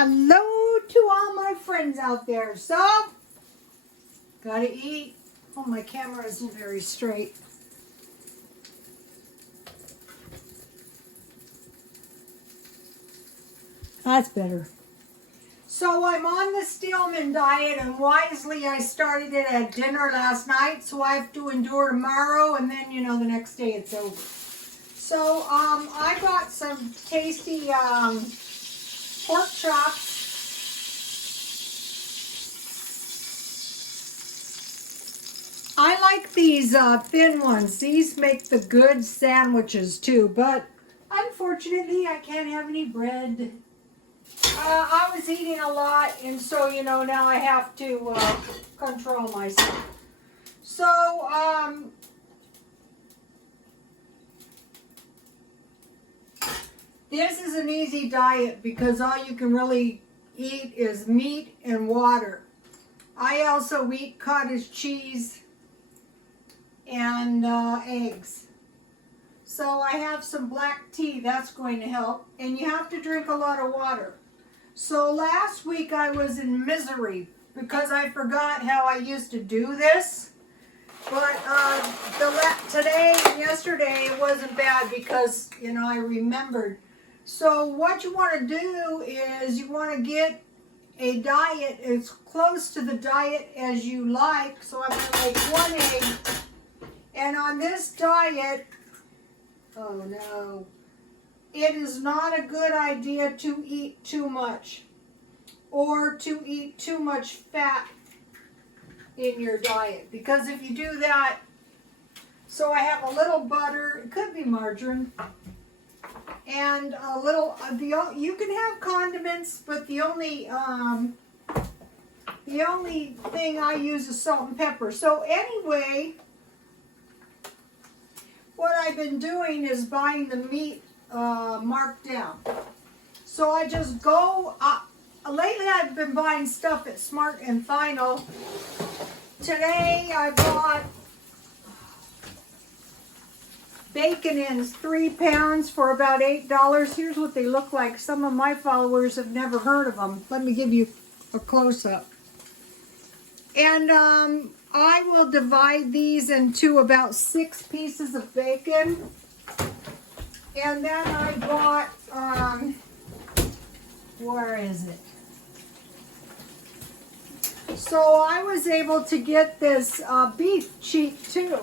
Hello to all my friends out there. So, gotta eat. Oh, my camera isn't very straight. That's better. So I'm on the Stillman diet, and wisely I started it at dinner last night, so I have to endure tomorrow, and then, you know, the next day it's over. So I got some tasty pork chops. I like these thin ones. These make the good sandwiches too, but unfortunately I can't have any bread. I was eating a lot, and so, you know, now I have to control myself. So, this is an easy diet because all you can really eat is meat and water. I also eat cottage cheese and eggs. So I have some black tea, that's going to help. And you have to drink a lot of water. So last week I was in misery because I forgot how I used to do this. But today and yesterday it wasn't bad because, you know, I remembered. So what you want to do is you want to get a diet as close to the diet as you like. So I'm going to make 1 egg. And on this diet, oh no, it is not a good idea to eat too much or to eat too much fat in your diet. Because if you do that, so I have a little butter, it could be margarine, and a little, you can have condiments, but the only thing I use is salt and pepper. So anyway, what I've been doing is buying the meat Markdown. So I just go, lately I've been buying stuff at Smart and Final. Today I bought bacon ends, 3 pounds for about $8. Here's what they look like. Some of my followers have never heard of them. Let me give you a close-up. And I will divide these into about 6 pieces of bacon. And then I bought, where is it? So I was able to get this beef cheap too.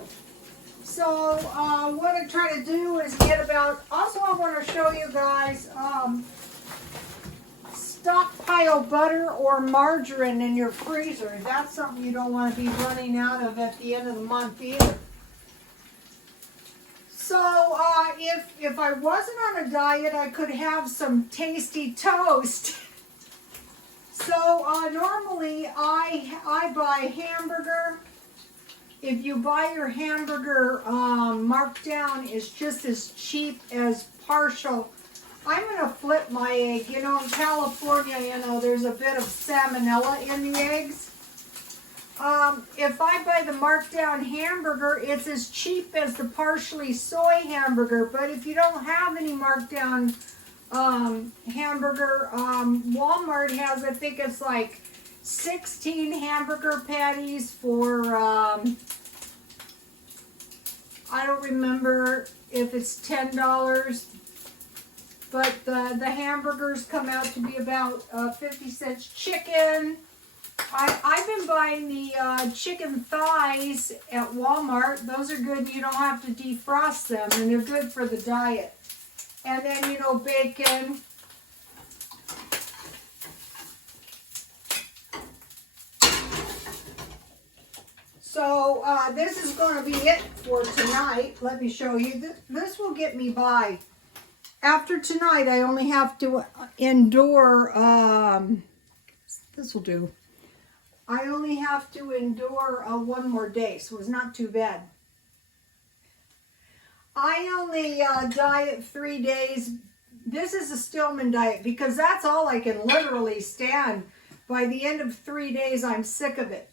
So what I try to do is get about, also I want to show you guys stockpile butter or margarine in your freezer. That's something you don't want to be running out of at the end of the month either. So if I wasn't on a diet, I could have some tasty toast. So normally I buy hamburger. If you buy your hamburger Markdown, it's just as cheap as partial. I'm going to flip my egg. You know, in California, you know, there's a bit of salmonella in the eggs. If I buy the Markdown hamburger, it's as cheap as the partially soy hamburger. But if you don't have any Markdown hamburger, Walmart has, I think it's like 16 hamburger patties for, I don't remember if it's $10. But the hamburgers come out to be about 50 cents. Chicken. I've been buying the chicken thighs at Walmart. Those are good. You don't have to defrost them, and they're good for the diet. And then, you know, bacon. So this is going to be it for tonight. Let me show you. This will get me by. After tonight, I only have to endure, this will do. I only have to endure 1 more day, so it's not too bad. I only diet 3 days. This is a Stillman diet because that's all I can literally stand. By the end of 3 days, I'm sick of it.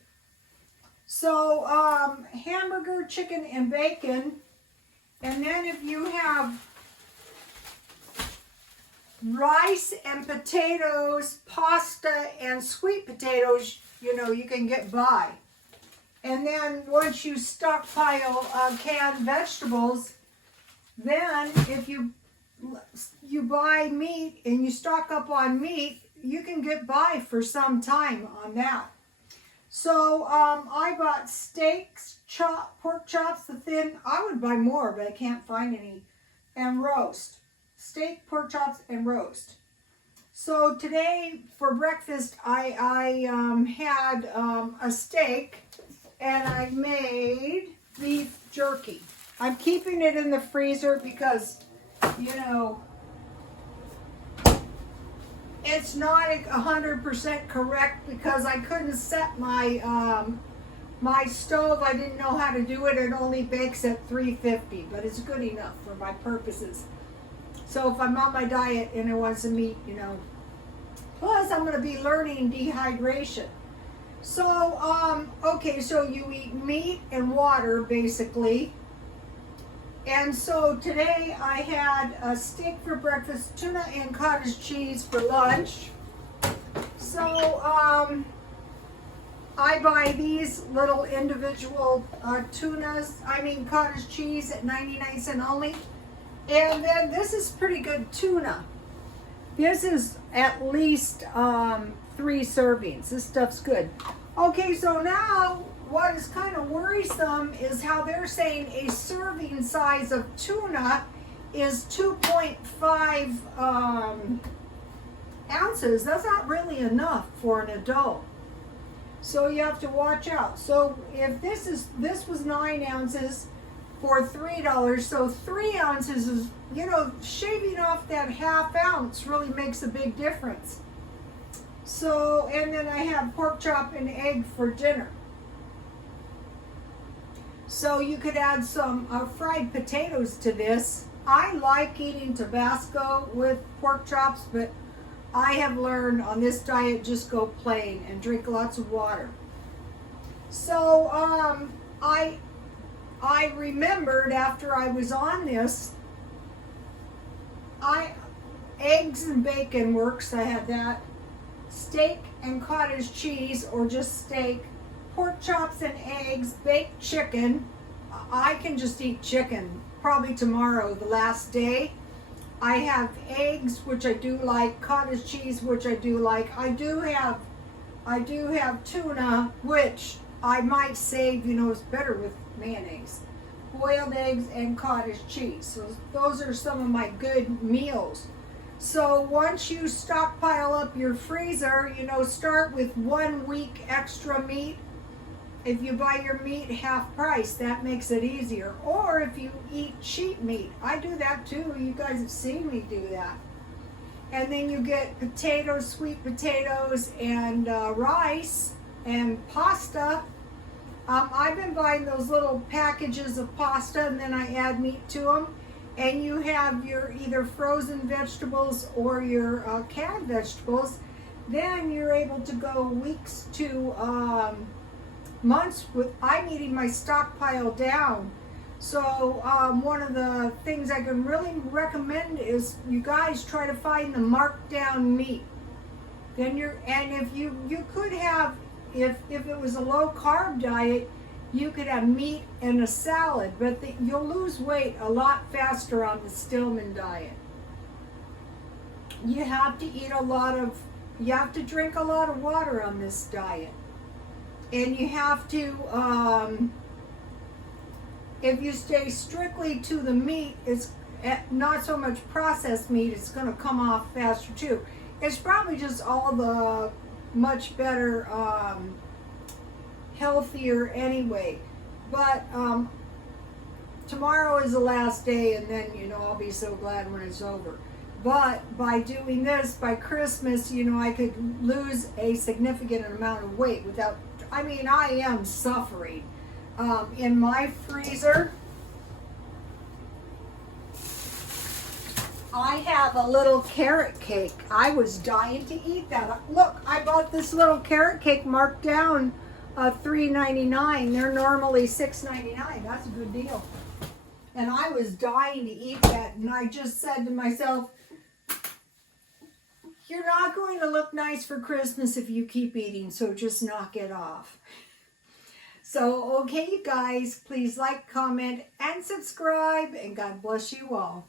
So, hamburger, chicken, and bacon. And then if you have rice and potatoes, pasta and sweet potatoes, you know, you can get by. And then once you stockpile canned vegetables, then if you buy meat and you stock up on meat, you can get by for some time on that. So I bought steaks, pork chops, the thin. I would buy more, but I can't find any. And roast. Steak, pork chops, and roast. So today for breakfast, I had a steak, and I made beef jerky. I'm keeping it in the freezer because, you know, it's not 100% correct because I couldn't set my my stove. I didn't know how to do it. It only bakes at 350, but it's good enough for my purposes. So if I'm on my diet and I want some meat, you know. Plus, I'm going to be learning dehydration. So, okay, so you eat meat and water, basically. And so today I had a steak for breakfast, tuna and cottage cheese for lunch. So, I buy these little individual cottage cheese at 99¢ only. And then this is pretty good tuna. This is at least 3 servings. This stuff's good. Okay, so now what is kind of worrisome is how they're saying a serving size of tuna is 2.5 ounces. That's not really enough for an adult. So you have to watch out. So if this was 9 ounces for $3, so 3 ounces is, you know, shaving off that ½ ounce really makes a big difference. So, and then I have pork chop and egg for dinner. So you could add some fried potatoes to this. I like eating Tabasco with pork chops, but I have learned on this diet just go plain and drink lots of water. So I remembered after I was on this, eggs and bacon works. I had that. Steak and cottage cheese or just steak. Pork chops and eggs, baked chicken. I can just eat chicken probably tomorrow, the last day. I have eggs, which I do like, cottage cheese, which I do like. I do have tuna, which I might save, you know, it's better with mayonnaise. Boiled eggs and cottage cheese. So those are some of my good meals. So once you stockpile up your freezer, you know, start with 1 week extra meat. If you buy your meat half price, that makes it easier. Or if you eat cheap meat, I do that too. You guys have seen me do that. And then you get potatoes, sweet potatoes, and rice and pasta. I've been buying those little packages of pasta, and then I add meat to them. And you have your either frozen vegetables or your canned vegetables. Then you're able to go weeks to months with. I'm eating my stockpile down. So one of the things I can really recommend is you guys try to find the Markdown meat. Then if you could have, if it was a low carb diet, you could have meat and a salad, but you'll lose weight a lot faster on the Stillman diet. You have to you have to drink a lot of water on this diet. And you have to, if you stay strictly to the meat, it's not so much processed meat, it's going to come off faster too. It's probably just all the much better, healthier anyway. But tomorrow is the last day, and then, you know, I'll be so glad when it's over. But by doing this, by Christmas, you know, I could lose a significant amount of weight without, I mean, I am suffering. In my freezer, I have a little carrot cake. I was dying to eat that. Look, I bought this little carrot cake marked down $3.99. They're normally $6.99. That's a good deal. And I was dying to eat that, and I just said to myself, You're not going to look nice for Christmas if you keep eating, so just knock it off. So, okay, you guys, please like, comment, and subscribe, and God bless you all.